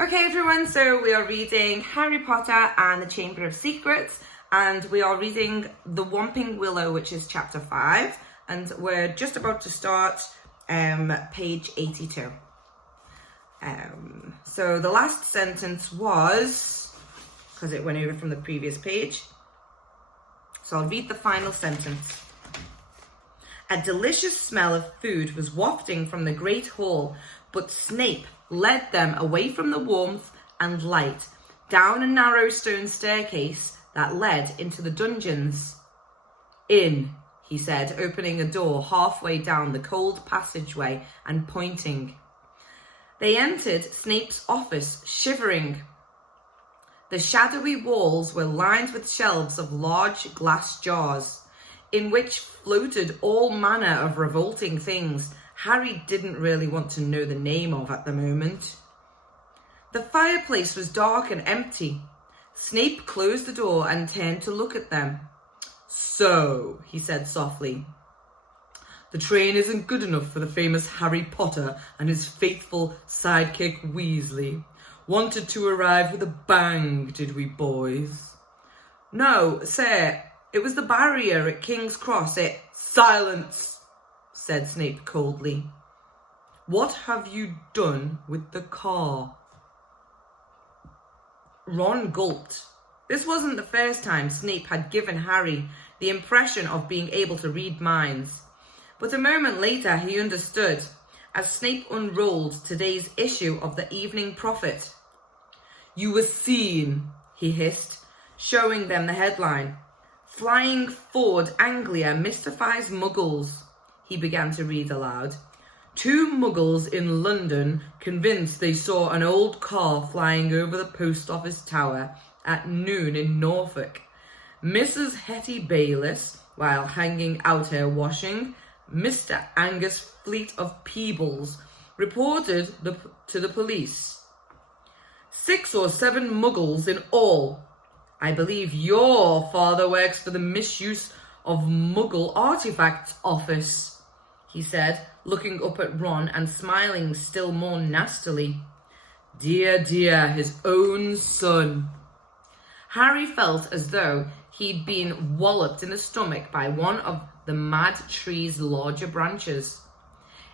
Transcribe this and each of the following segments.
Okay everyone, so we are reading Harry Potter and the Chamber of Secrets, and we are reading The Whomping Willow, which is chapter 5, and we're just about to start page 82. So the last sentence was, because it went over from the previous page, so I'll read the final sentence. A delicious smell of food was wafting from the great hall, but Snape led them away from the warmth and light, down a narrow stone staircase that led into the dungeons. In, he said, opening a door halfway down the cold passageway and pointing. They entered Snape's office, shivering. The shadowy walls were lined with shelves of large glass jars, in which floated all manner of revolting things Harry didn't really want to know the name of at the moment. The fireplace was dark and empty. Snape closed the door and turned to look at them. So, he said softly, the train isn't good enough for the famous Harry Potter and his faithful sidekick Weasley. Wanted to arrive with a bang, did we, boys? No, sir, it was the barrier at King's Cross. Silence, said Snape coldly. What have you done with the car? Ron gulped. This wasn't the first time Snape had given Harry the impression of being able to read minds. But a moment later he understood, as Snape unrolled today's issue of the Evening Prophet. You were seen, he hissed, showing them the headline. Flying Ford Anglia mystifies Muggles. He began to read aloud. 2 Muggles in London convinced they saw an old car flying over the post office tower at noon in Norfolk. Mrs. Hetty Bayliss, while hanging out her washing, Mr. Angus Fleet of Peebles, reported to the police. 6 or 7 Muggles in all. I believe your father works for the Misuse of Muggle Artifacts Office, he said, looking up at Ron and smiling still more nastily. Dear, dear, his own son. Harry felt as though he'd been walloped in the stomach by one of the mad tree's larger branches.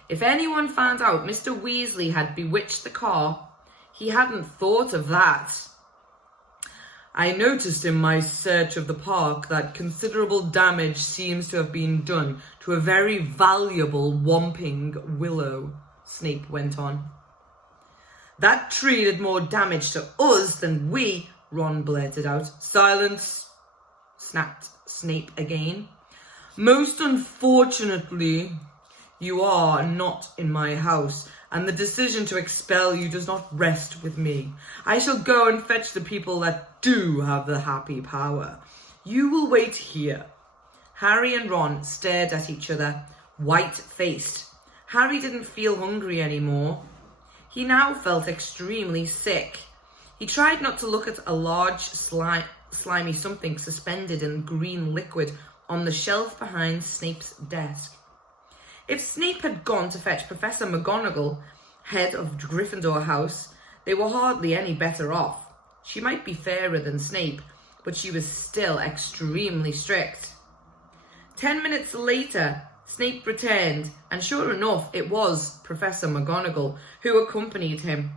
If anyone found out Mr. Weasley had bewitched the car, he hadn't thought of that. I noticed in my search of the park that considerable damage seems to have been done to a very valuable Whomping Willow, Snape went on. That tree did more damage to us than we, Ron blurted out. Silence, snapped Snape again. Most unfortunately, you are not in my house, and the decision to expel you does not rest with me. I shall go and fetch the people that do have the happy power. You will wait here. Harry and Ron stared at each other, white-faced. Harry didn't feel hungry anymore. He now felt extremely sick. He tried not to look at a large, slimy something suspended in green liquid on the shelf behind Snape's desk. If Snape had gone to fetch Professor McGonagall, head of Gryffindor House, they were hardly any better off. She might be fairer than Snape, but she was still extremely strict. 10 minutes later, Snape returned, and sure enough, it was Professor McGonagall who accompanied him.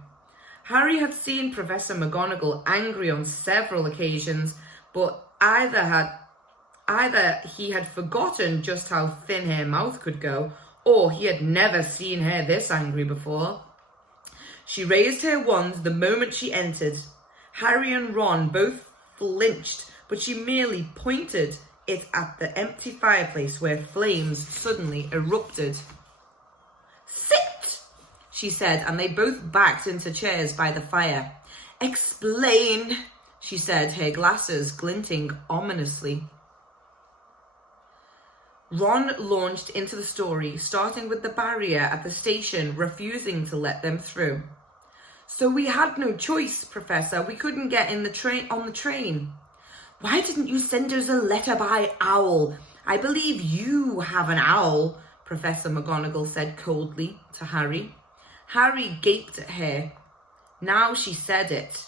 Harry had seen Professor McGonagall angry on several occasions, but either he had forgotten just how thin her mouth could go, or he had never seen her this angry before. She raised her wand the moment she entered. Harry and Ron both flinched, but she merely pointed it at the empty fireplace where flames suddenly erupted. Sit, she said, and they both backed into chairs by the fire. Explain, she said, her glasses glinting ominously. Ron launched into the story, starting with the barrier at the station refusing to let them through. So we had no choice, Professor. We couldn't get on the train. Why didn't you send us a letter by owl? I believe you have an owl, Professor McGonagall said coldly to Harry. Harry gaped at her. Now she said it.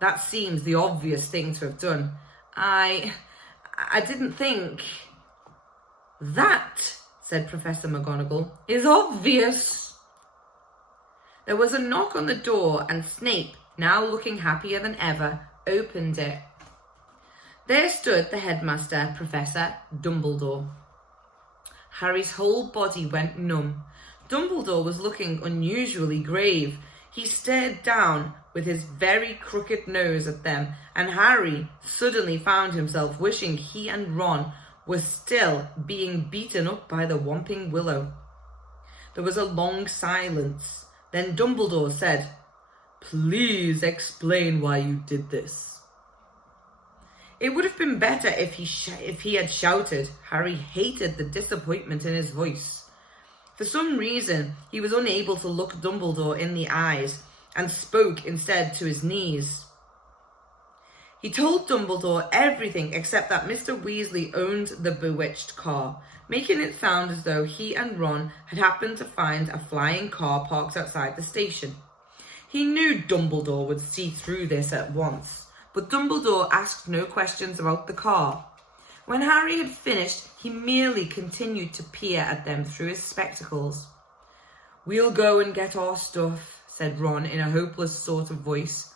That seems the obvious thing to have done. I didn't think... That, said Professor McGonagall, is obvious. There was a knock on the door and Snape, now looking happier than ever, opened it. There stood the headmaster, Professor Dumbledore. Harry's whole body went numb. Dumbledore was looking unusually grave. He stared down with his very crooked nose at them, and Harry suddenly found himself wishing he and Ron were still being beaten up by the Whomping Willow. There was a long silence. Then Dumbledore said, "Please explain why you did this." It would have been better if he had shouted. Harry hated the disappointment in his voice. For some reason, he was unable to look Dumbledore in the eyes and spoke instead to his knees. He told Dumbledore everything except that Mr. Weasley owned the bewitched car, making it sound as though he and Ron had happened to find a flying car parked outside the station. He knew Dumbledore would see through this at once, but Dumbledore asked no questions about the car. When Harry had finished, he merely continued to peer at them through his spectacles. "We'll go and get our stuff," said Ron in a hopeless sort of voice.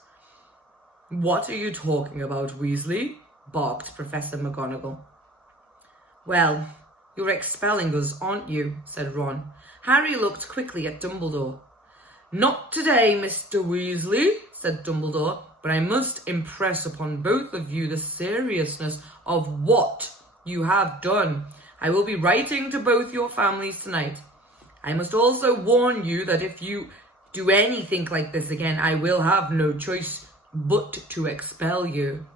"What are you talking about, Weasley?" barked Professor McGonagall. "Well, you're expelling us, aren't you?" said Ron. Harry looked quickly at Dumbledore. "Not today, Mr. Weasley," said Dumbledore, "but I must impress upon both of you the seriousness of what you have done. I will be writing to both your families tonight. I must also warn you that if you do anything like this again, I will have no choice but to expel you."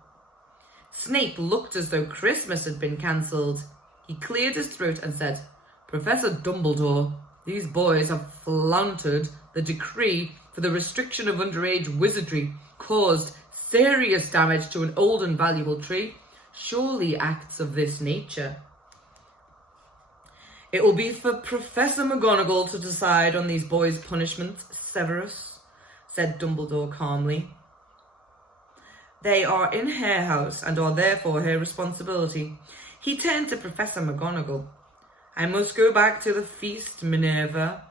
Snape looked as though Christmas had been cancelled. He cleared his throat and said, "Professor Dumbledore, these boys have flouted the decree for the restriction of underage wizardry, caused serious damage to an old and valuable tree. Surely acts of this nature." "It will be for Professor McGonagall to decide on these boys' punishment, Severus," said Dumbledore calmly. "They are in her house and are therefore her responsibility." He turned to Professor McGonagall. "I must go back to the feast, Minerva.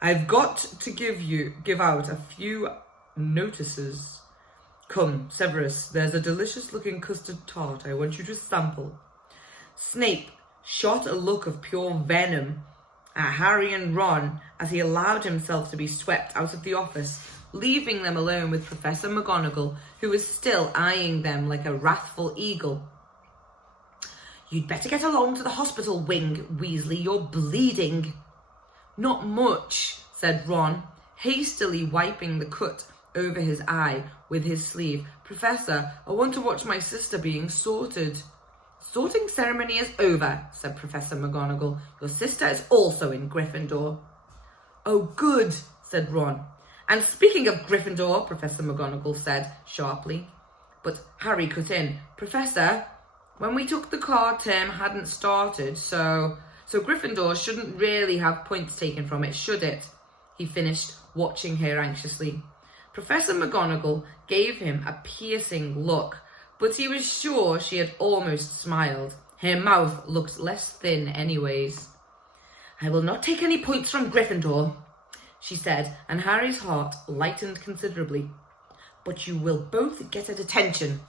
I've got to give out a few notices. Come, Severus, there's a delicious-looking custard tart I want you to sample." Snape shot a look of pure venom at Harry and Ron as he allowed himself to be swept out of the office, leaving them alone with Professor McGonagall, who was still eyeing them like a wrathful eagle. "You'd better get along to the hospital wing, Weasley. You're bleeding." "Not much," said Ron, hastily wiping the cut over his eye with his sleeve. "Professor, I want to watch my sister being sorted." "Sorting ceremony is over," said Professor McGonagall. "Your sister is also in Gryffindor." "Oh, good," said Ron. "And speaking of Gryffindor," Professor McGonagall said sharply. But Harry cut in. "Professor, when we took the card, term hadn't started, so Gryffindor shouldn't really have points taken from it, should it?" he finished, watching her anxiously. Professor McGonagall gave him a piercing look, but he was sure she had almost smiled. Her mouth looked less thin anyways. "I will not take any points from Gryffindor," she said, and Harry's heart lightened considerably. "But you will both get a detention."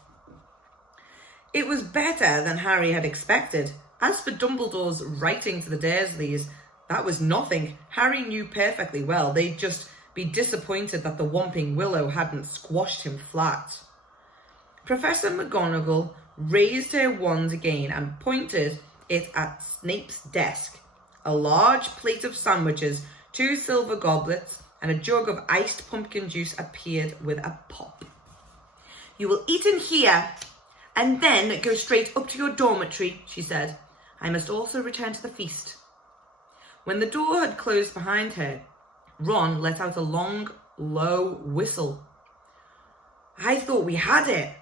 It was better than Harry had expected. As for Dumbledore's writing to the Dursleys, that was nothing. Harry knew perfectly well they'd just be disappointed that the Whomping Willow hadn't squashed him flat. Professor McGonagall raised her wand again and pointed it at Snape's desk. A large plate of sandwiches, 2 silver goblets, and a jug of iced pumpkin juice appeared with a pop. "You will eat in here, and then go straight up to your dormitory," she said. "I must also return to the feast." When the door had closed behind her, Ron let out a long, low whistle. "I thought we had it,"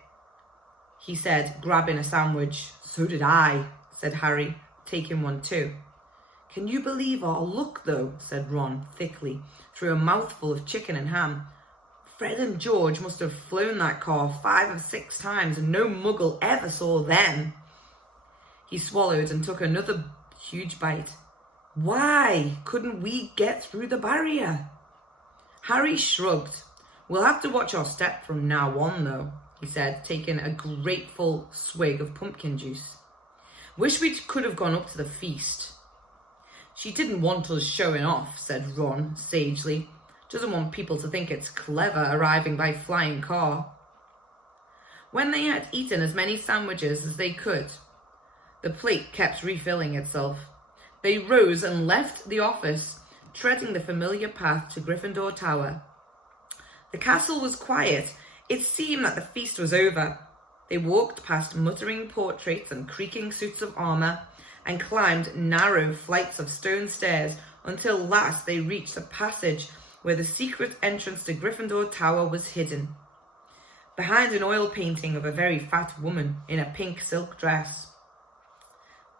he said, grabbing a sandwich. "So did I," said Harry, taking one too. "Can you believe our luck, though?" said Ron thickly, through a mouthful of chicken and ham. Fred and George must have flown that car 5 or 6 times and no muggle ever saw them. He swallowed and took another huge bite. Why couldn't we get through the barrier? Harry shrugged. We'll have to watch our step from now on, though, he said, taking a grateful swig of pumpkin juice. Wish we could have gone up to the feast. She didn't want us showing off, said Ron sagely. Doesn't want people to think it's clever arriving by flying car. When they had eaten as many sandwiches as they could, the plate kept refilling itself. They rose and left the office, treading the familiar path to Gryffindor Tower. The castle was quiet. It seemed that the feast was over. They walked past muttering portraits and creaking suits of armour, and climbed narrow flights of stone stairs until last they reached a passage where the secret entrance to Gryffindor Tower was hidden, behind an oil painting of a very fat woman in a pink silk dress.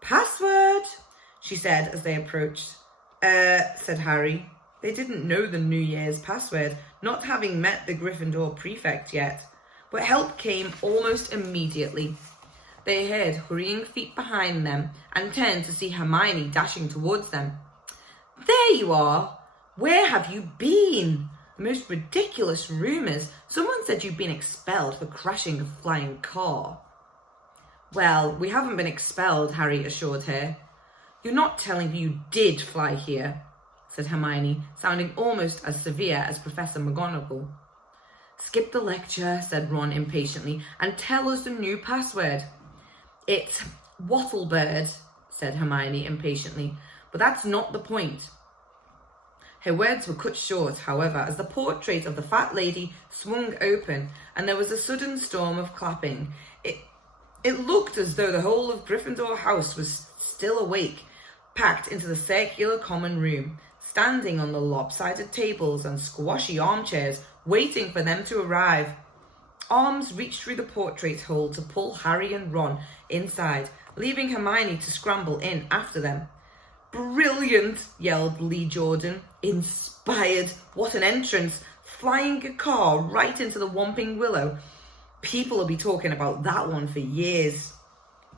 Password, she said as they approached. Said Harry. They didn't know the New Year's password, not having met the Gryffindor prefect yet, but help came almost immediately. They heard hurrying feet behind them and turned to see Hermione dashing towards them. There you are! Where have you been? The most ridiculous rumours. Someone said you'd been expelled for crashing a flying car. Well, we haven't been expelled, Harry assured her. You're not telling me you did fly here, said Hermione, sounding almost as severe as Professor McGonagall. Skip the lecture, said Ron impatiently, and tell us the new password. It's Wattlebird, said Hermione impatiently, but that's not the point. Her words were cut short, however, as the portrait of the fat lady swung open and there was a sudden storm of clapping. It looked as though the whole of Gryffindor House was still awake, packed into the circular common room, standing on the lopsided tables and squashy armchairs, waiting for them to arrive. Arms reached through the portrait hole to pull Harry and Ron inside, leaving Hermione to scramble in after them. Brilliant, yelled Lee Jordan. Inspired. What an entrance. Flying a car right into the Whomping Willow. People will be talking about that one for years.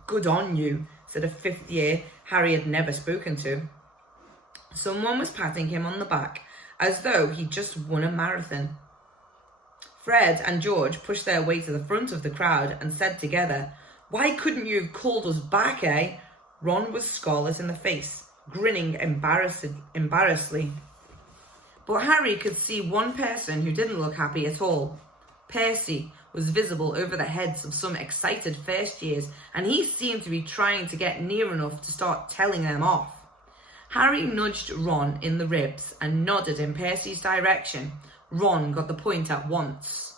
Good on you, said a 5th year Harry had never spoken to. Someone was patting him on the back, as though he'd just won a marathon. Fred and George pushed their way to the front of the crowd and said together, Why couldn't you have called us back, eh? Ron was scarlet in the face, grinning embarrassedly. But Harry could see one person who didn't look happy at all. Percy was visible over the heads of some excited first years, and he seemed to be trying to get near enough to start telling them off. Harry nudged Ron in the ribs and nodded in Percy's direction. Ron got the point at once.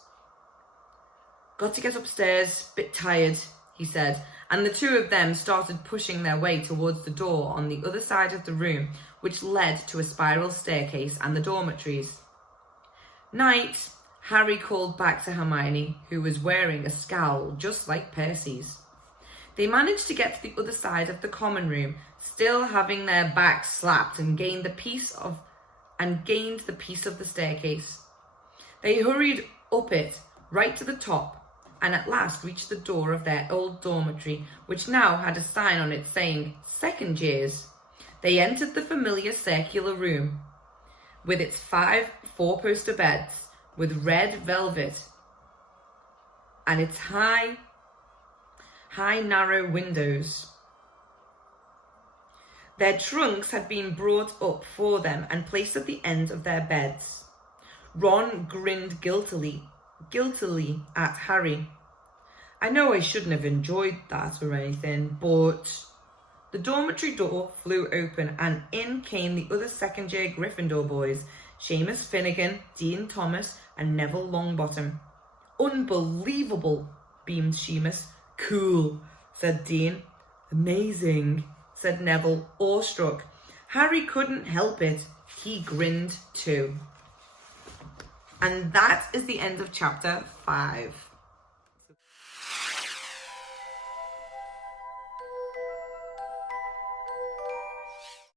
Got to get upstairs, bit tired, he said, and the two of them started pushing their way towards the door on the other side of the room, which led to a spiral staircase and the dormitories. Night, Harry called back to Hermione, who was wearing a scowl just like Percy's. They managed to get to the other side of the common room, still having their backs slapped, and gained the piece of the staircase. They hurried up it, right to the top, and at last reached the door of their old dormitory, which now had a sign on it saying, Second Years. They entered the familiar circular room, with its 5 four-poster beds, with red velvet, and its high, narrow windows. Their trunks had been brought up for them and placed at the end of their beds. Ron grinned guiltily at Harry. I know I shouldn't have enjoyed that or anything, but... The dormitory door flew open and in came the other second-year Gryffindor boys, Seamus Finnegan, Dean Thomas and Neville Longbottom. Unbelievable, beamed Seamus. Cool, said Dean. Amazing, said Neville, awestruck. Harry couldn't help it. He grinned too. And that is the end of chapter 5.